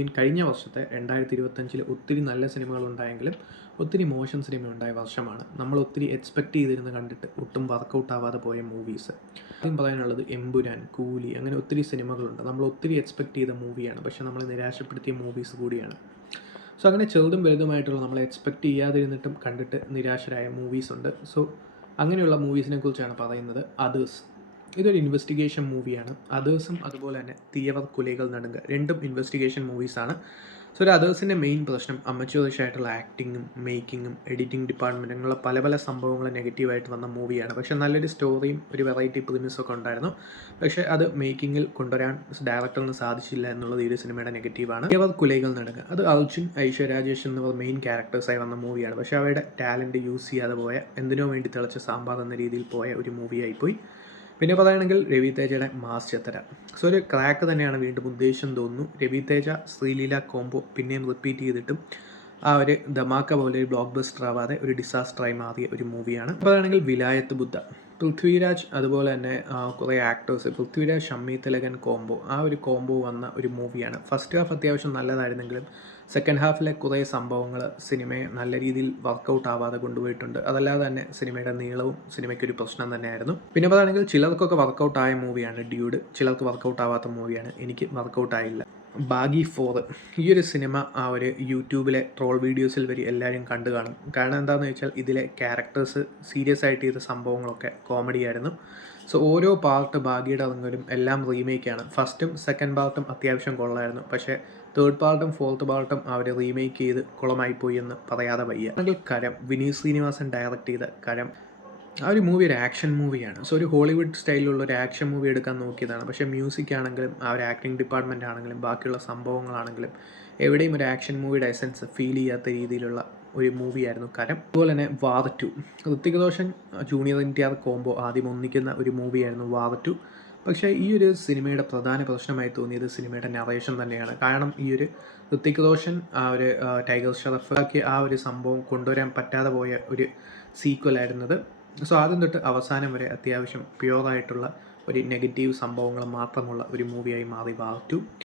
മീൻ കഴിഞ്ഞ വർഷത്തെ 2025 ഒത്തിരി നല്ല സിനിമകളുണ്ടായെങ്കിലും ഒത്തിരി മോശം സിനിമ ഉണ്ടായ വർഷമാണ്. നമ്മൾ ഒത്തിരി എക്സ്പെക്റ്റ് ചെയ്തിരുന്ന് കണ്ടിട്ട് ഒട്ടും വർക്കൗട്ട് ആവാതെ പോയ മൂവീസ്. ആദ്യം പറയാനുള്ളത് എമ്പുരാൻ, കൂലി, അങ്ങനെ ഒത്തിരി സിനിമകളുണ്ട്. നമ്മൾ ഒത്തിരി എക്സ്പെക്റ്റ് ചെയ്ത മൂവിയാണ്, പക്ഷേ നമ്മളെ നിരാശപ്പെടുത്തിയ മൂവീസ് കൂടിയാണ്. സോ അങ്ങനെ ചെറുതും വലുതുമായിട്ടുള്ള നമ്മൾ എക്സ്പെക്റ്റ് ചെയ്യാതിരുന്നിട്ടും കണ്ടിട്ട് നിരാശരായ മൂവീസ് ഉണ്ട്. സോ അങ്ങനെയുള്ള മൂവീസിനെ കുറിച്ചാണ് പറയുന്നത്. അതേഴ്സ് ഇതൊരു ഇൻവെസ്റ്റിഗേഷൻ മൂവിയാണ്. അതേഴ്സും അതുപോലെ തന്നെ തീയവർ കുലകൾ നടുങ്ക രണ്ടും ഇൻവെസ്റ്റിഗേഷൻ മൂവീസാണ്. സോ ഒരു അതേഴ്സിൻ്റെ മെയിൻ പ്രശ്നം അമച്വറിഷ് ആയിട്ടുള്ള ആക്ടിങ്ങും മേക്കിങ്ങും എഡിറ്റിംഗ് ഡിപ്പാർട്ട്മെൻറ്റ് അങ്ങനെയുള്ള പല പല സംഭവങ്ങളും നെഗറ്റീവായിട്ട് വന്ന മൂവിയാണ്. പക്ഷേ നല്ലൊരു സ്റ്റോറിയും ഒരു വെറൈറ്റി പ്രിമിസൊക്കെ ഉണ്ടായിരുന്നു. പക്ഷേ അത് മേക്കിങ്ങിൽ കൊണ്ടുവരാൻ ഡയറക്ടറിന് സാധിച്ചില്ല എന്നുള്ളത് ഈ ഒരു സിനിമയുടെ നെഗറ്റീവാണ്. തീയവർ കുലകൾ നടുങ്ക അത് അർജുൻ, ഐശ്വര്യ രാജേഷ് എന്നിവർ മെയിൻ ക്യാരക്ടേഴ്സായി വന്ന മൂവിയാണ്. പക്ഷേ അവരുടെ ടാലൻറ്റ് യൂസ് ചെയ്യാതെ പോയ, എന്തിനോ വേണ്ടി തിളച്ച സാമ്പാർ എന്ന രീതിയിൽ പോയ ഒരു മൂവിയായിപ്പോയി. പിന്നെ പറയുകയാണെങ്കിൽ രവി തേജയുടെ മാസ് ചത്തര. സോ ഒരു ക്രാക്ക് തന്നെയാണ് വീണ്ടും ഉദ്ദേശം തോന്നുന്നു. രവി തേജ ശ്രീലീല കോംബോ പിന്നെയും റിപ്പീറ്റ് ചെയ്തിട്ടും ആ ഒരു ധമാക്ക പോലെ ഒരു ബ്ലോക്ക് ബസ്റ്റർ ആവാതെ ഒരു ഡിസാസ്റ്ററായി മാറിയ ഒരു മൂവിയാണ്. പറയുകയാണെങ്കിൽ വിലായത്ത് ബുദ്ധ, പൃഥ്വിരാജ് അതുപോലെ തന്നെ കുറേ ആക്ടേഴ്സ്, പൃഥ്വിരാജ് ഷമ്മി തിലകൻ കോംബോ, ആ ഒരു കോംബോ വന്ന ഒരു മൂവിയാണ്. ഫസ്റ്റ് ഹാഫ് അത്യാവശ്യം നല്ലതായിരുന്നെങ്കിലും സെക്കൻഡ് ഹാഫിലെ കുറേ സംഭവങ്ങൾ സിനിമയെ നല്ല രീതിയിൽ വർക്കൗട്ട് ആവാതെ കൊണ്ടുപോയിട്ടുണ്ട്. അതല്ലാതെ തന്നെ സിനിമയുടെ നീളവും സിനിമയ്ക്കൊരു പ്രശ്നം തന്നെയായിരുന്നു. പിന്നെ പറയുകയാണെങ്കിൽ ചിലർക്കൊക്കെ വർക്കൗട്ട് ആയ മൂവിയാണ് ഡ്യൂഡ്, ചിലർക്ക് വർക്കൗട്ട് ആവാത്ത മൂവിയാണ്. എനിക്ക് വർക്കൗട്ട് ആയില്ല. ബാഗി 4 ഈ ഒരു സിനിമ ആ ഒരു യൂട്യൂബിലെ ട്രോൾ വീഡിയോസിൽ വരെ എല്ലാവരും കണ്ടു കാണും. കാരണം എന്താണെന്ന് വെച്ചാൽ ഇതിലെ ക്യാരക്ടേഴ്സ് സീരിയസ് ആയിട്ട് ചെയ്ത സംഭവങ്ങളൊക്കെ കോമഡി ആയിരുന്നു. സോ ഓരോ പാർട്ട് ബാഗിയുടെ ഇറങ്ങലും എല്ലാം റീമേക്കാണ്. ഫസ്റ്റും സെക്കൻഡ് പാർട്ടും അത്യാവശ്യം കൊള്ളായിരുന്നു. പക്ഷേ തേർഡ് പാർട്ടും ഫോർത്ത് പാർട്ടും അവർ റീമേക്ക് ചെയ്ത് കുളമായിപ്പോയി എന്ന് പറയാതെ വയ്യ. അല്ലെങ്കിൽ കരം, വിനീത് ശ്രീനിവാസൻ ഡയറക്റ്റ് ചെയ്ത കരം, ആ ഒരു മൂവി ഒരു ആക്ഷൻ മൂവിയാണ്. സോ ഒരു ഹോളിവുഡ് സ്റ്റൈലിലുള്ള ഒരു ആക്ഷൻ മൂവി എടുക്കാൻ നോക്കിയതാണ്. പക്ഷേ മ്യൂസിക് ആണെങ്കിലും ആ ഒരു ആക്ടിങ് ഡിപ്പാർട്ട്മെൻ്റ് ആണെങ്കിലും ബാക്കിയുള്ള സംഭവങ്ങളാണെങ്കിലും എവിടെയും ഒരു ആക്ഷൻ മൂവിയുടെ എസൻസ് ഫീൽ ചെയ്യാത്ത രീതിയിലുള്ള ഒരു മൂവിയായിരുന്നു കരം. അതുപോലെ തന്നെ വാർ 2, Hrithik Roshan junior NTR combo ആദ്യം ഒന്നിക്കുന്ന ഒരു മൂവിയായിരുന്നു വാർ 2. പക്ഷേ ഈ ഒരു സിനിമയുടെ പ്രധാന പ്രശ്നമായി തോന്നിയത് സിനിമയുടെ നറേഷൻ തന്നെയാണ്. കാരണം ഈ ഒരു ഋത്തിക് റോഷൻ ആ ഒരു ടൈഗർ ഷറഫ് ആ ഒരു സംഭവം കൊണ്ടുവരാൻ പറ്റാതെ പോയ ഒരു സീക്വലായിരുന്നത്. സോ ആദ്യം തൊട്ട് അവസാനം വരെ അത്യാവശ്യം പ്യുവറായിട്ടുള്ള ഒരു നെഗറ്റീവ് സംഭവങ്ങൾ മാത്രമുള്ള ഒരു മൂവിയായി മാറി വാർ 2.